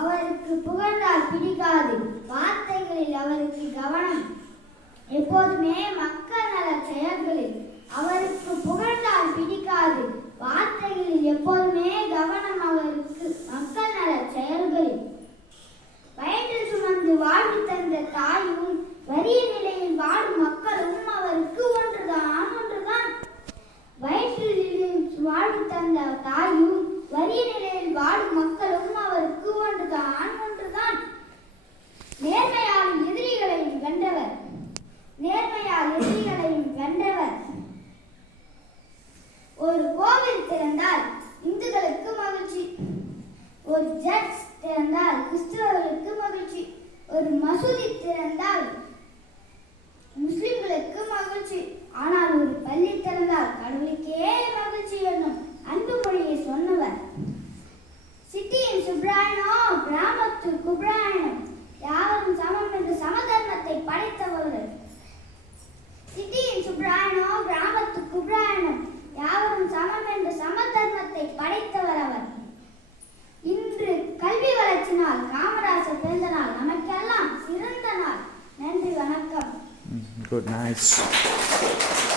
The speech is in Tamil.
அவருக்கு புகழ்ந்தால் பிடிக்காது. வார்த்தைகளில் அவருக்கு கவனம். எப்போதுமே மக்கள் நல செயல்களில் அவருக்கு புகழ்ந்தால் பிடிக்காது. வார்த்தைகளில் எப்போதுமே கவனம் அவருக்கு மக்கள் நல செயல்களில். வயிற்றில் சுமந்து வாழ்வு தந்த தாயும் வறிய நிலையில் வாழும் மக்களும் அவருக்கு ஒன்றுதான் ஒன்றுதான். வயிற்றில் வாழ்வு தந்த தாயும் வறிய நேர்மையால் எதிரிகளையும் வென்றவர் ஒரு கோவில் திறந்தால் இந்துக்களுக்கு மகிழ்ச்சி. ஒரு ஜட்ஜ் திறந்தால் கிறிஸ்தவர்களுக்கு மகிழ்ச்சி. good, nice.